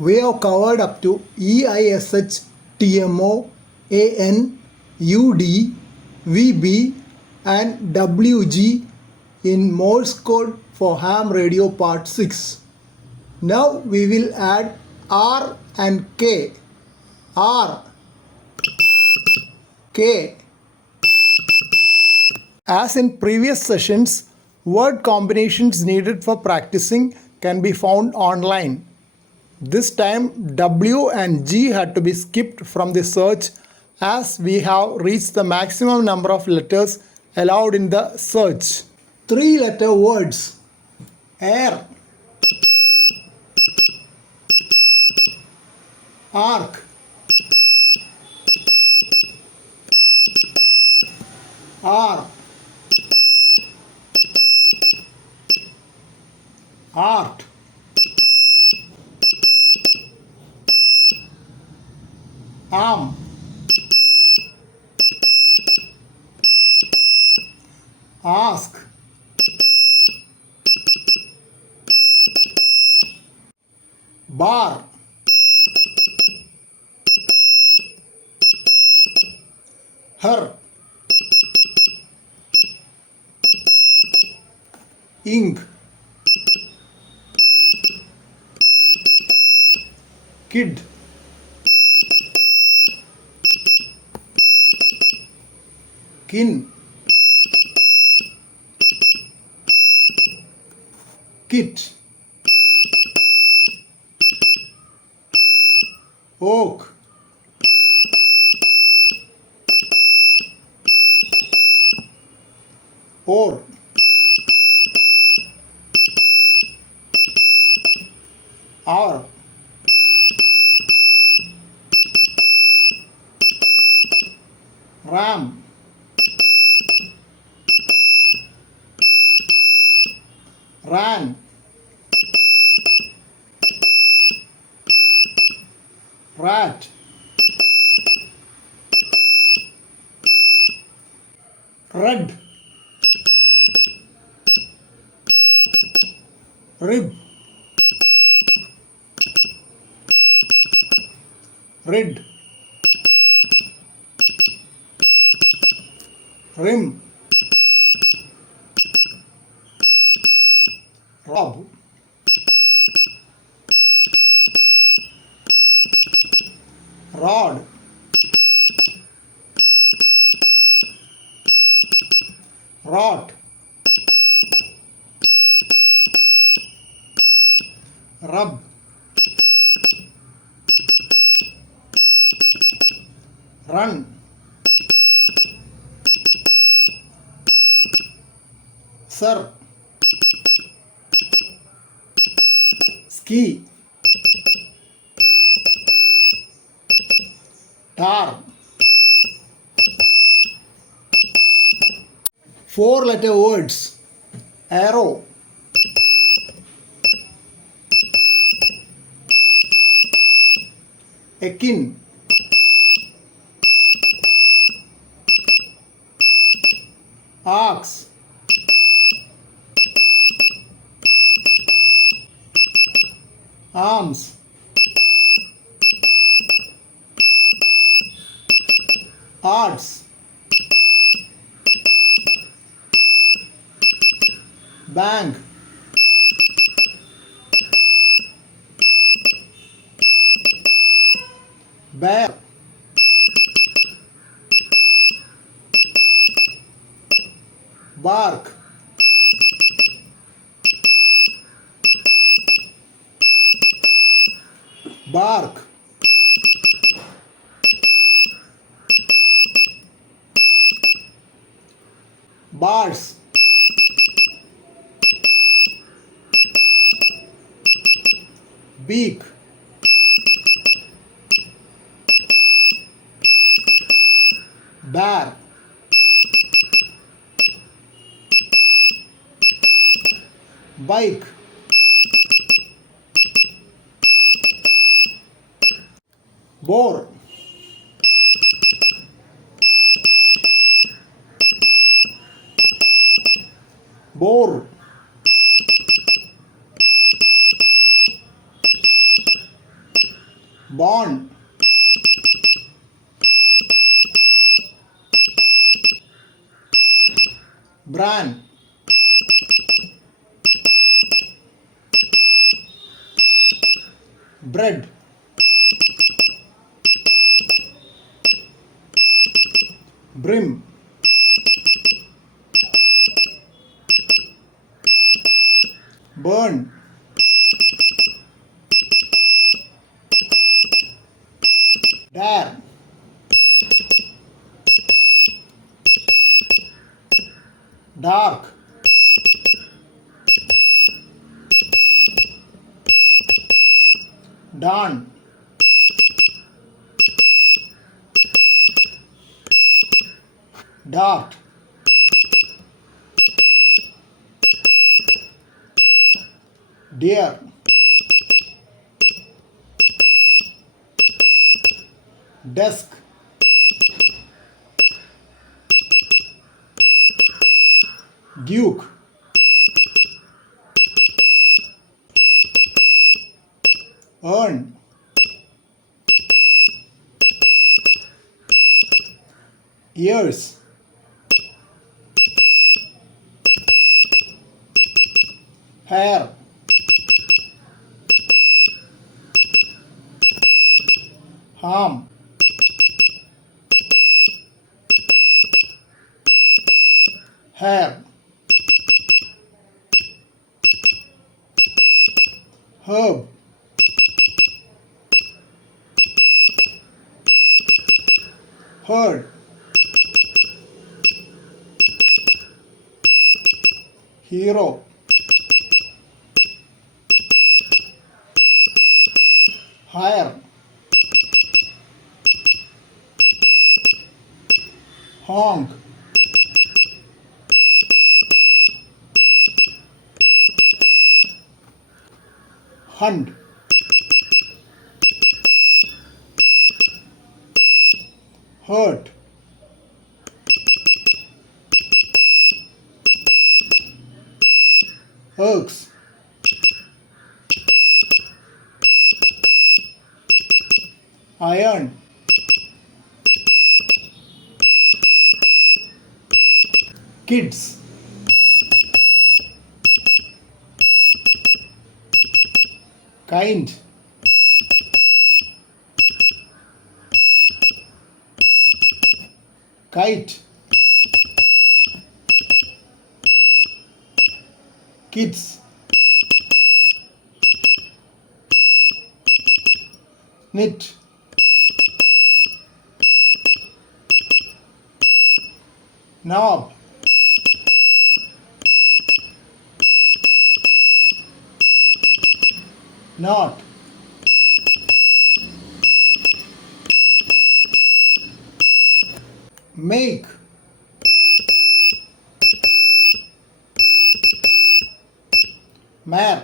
We have covered up to EISH, TMO, AN, UD, VB and WG in Morse code for ham radio part 6. Now we will add R and K. R, K. As in previous sessions, word combinations needed for practicing can be found online. This time W and G had to be skipped from the search as we have reached the maximum number of letters allowed in the search. 3-letter words. AIR, ARK, R, ART, ARM, ASK, BAR, HEIR, INK, KID, KIN, KIT, OK, OR, R, RAM, RAN, RAT, RED, RIB, RID, RIM, ROBE, ROD, ROT, RUB, RUN, SIR, SKI, TAR. 4-letter words. AERO, AKIN, ARKS, ARMS, ARTS, Bank, BEAR, bark, bark, bars, BEAK, BAR, bike, BOAR, BOAR, Bond, BRAN, BRED, BRIM, burn, dare, dark, dawn, dart, deer, desk, duke, earn, years, hair, harm, hair, herb, herd, hero, hire, honk, hunt, hurt, ARKS, iron, kids, kind, kite, kids, knit, knob, knot, make, MARE,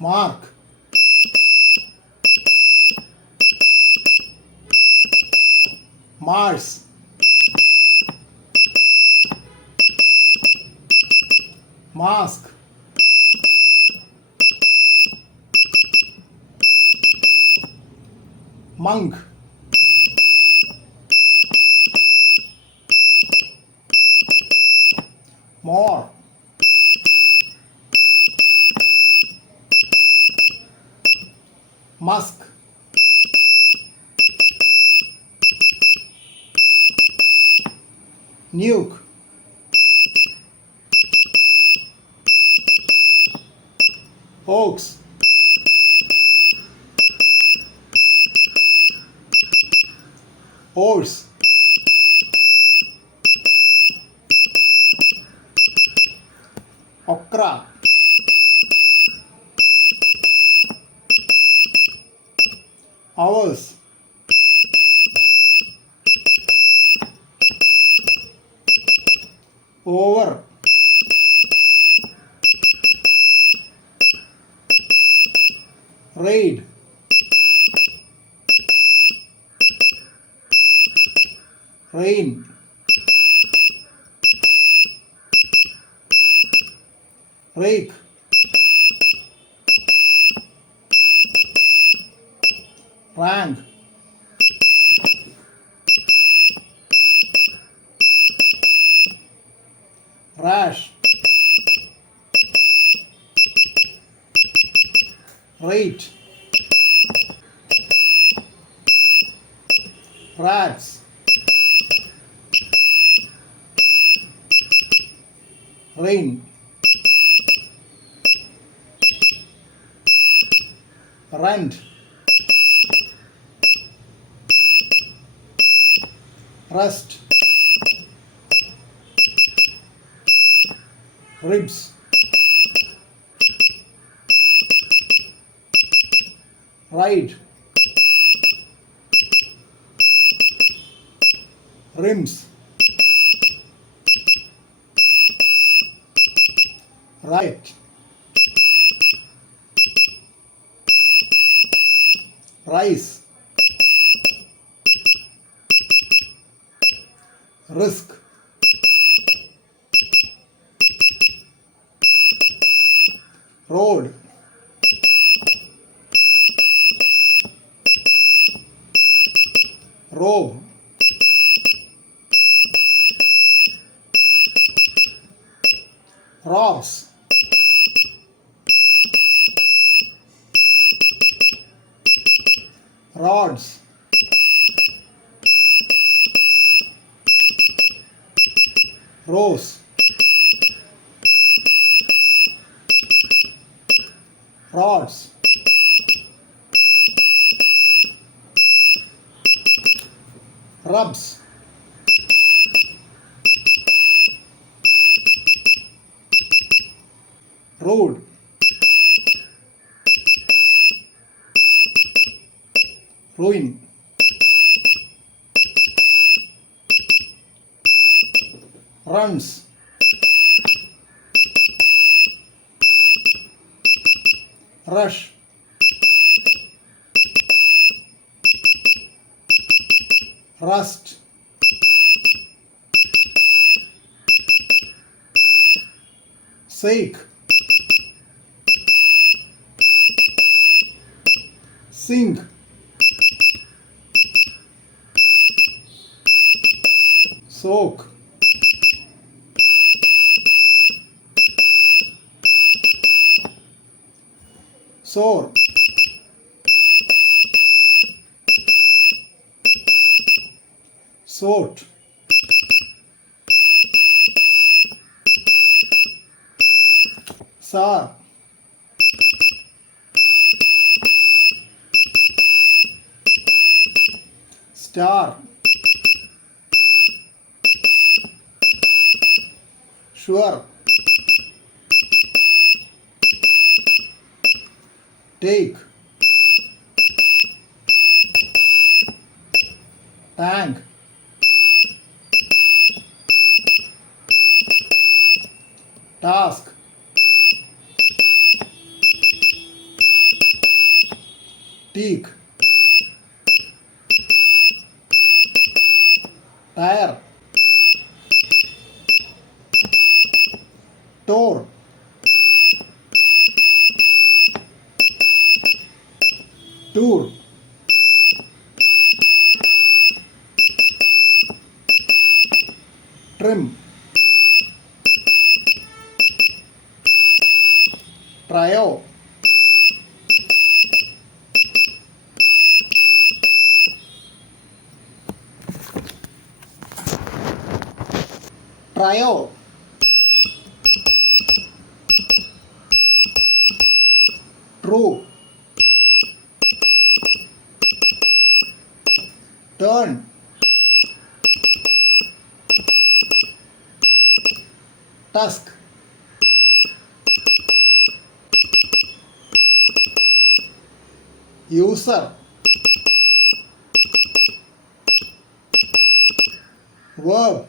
mark, Mars, mask, monk, more, musk, nuke, oaks, OARS, OKRA, hours, over, raid, REIN, RAKE, rank, rash, rate, rats, REIN, rent, rust, ribs, ride, rims, riot, rice, risk, road, robe, robs, rods, rose, rods, rubs, road, ruin, runs, rush, rust, sake, sink, soak, soar, sort, SAR, star, sure, take, tank, task, TEAK, tire, tour, tour, trim, trio, trio, true, turn, tusk, user, verb,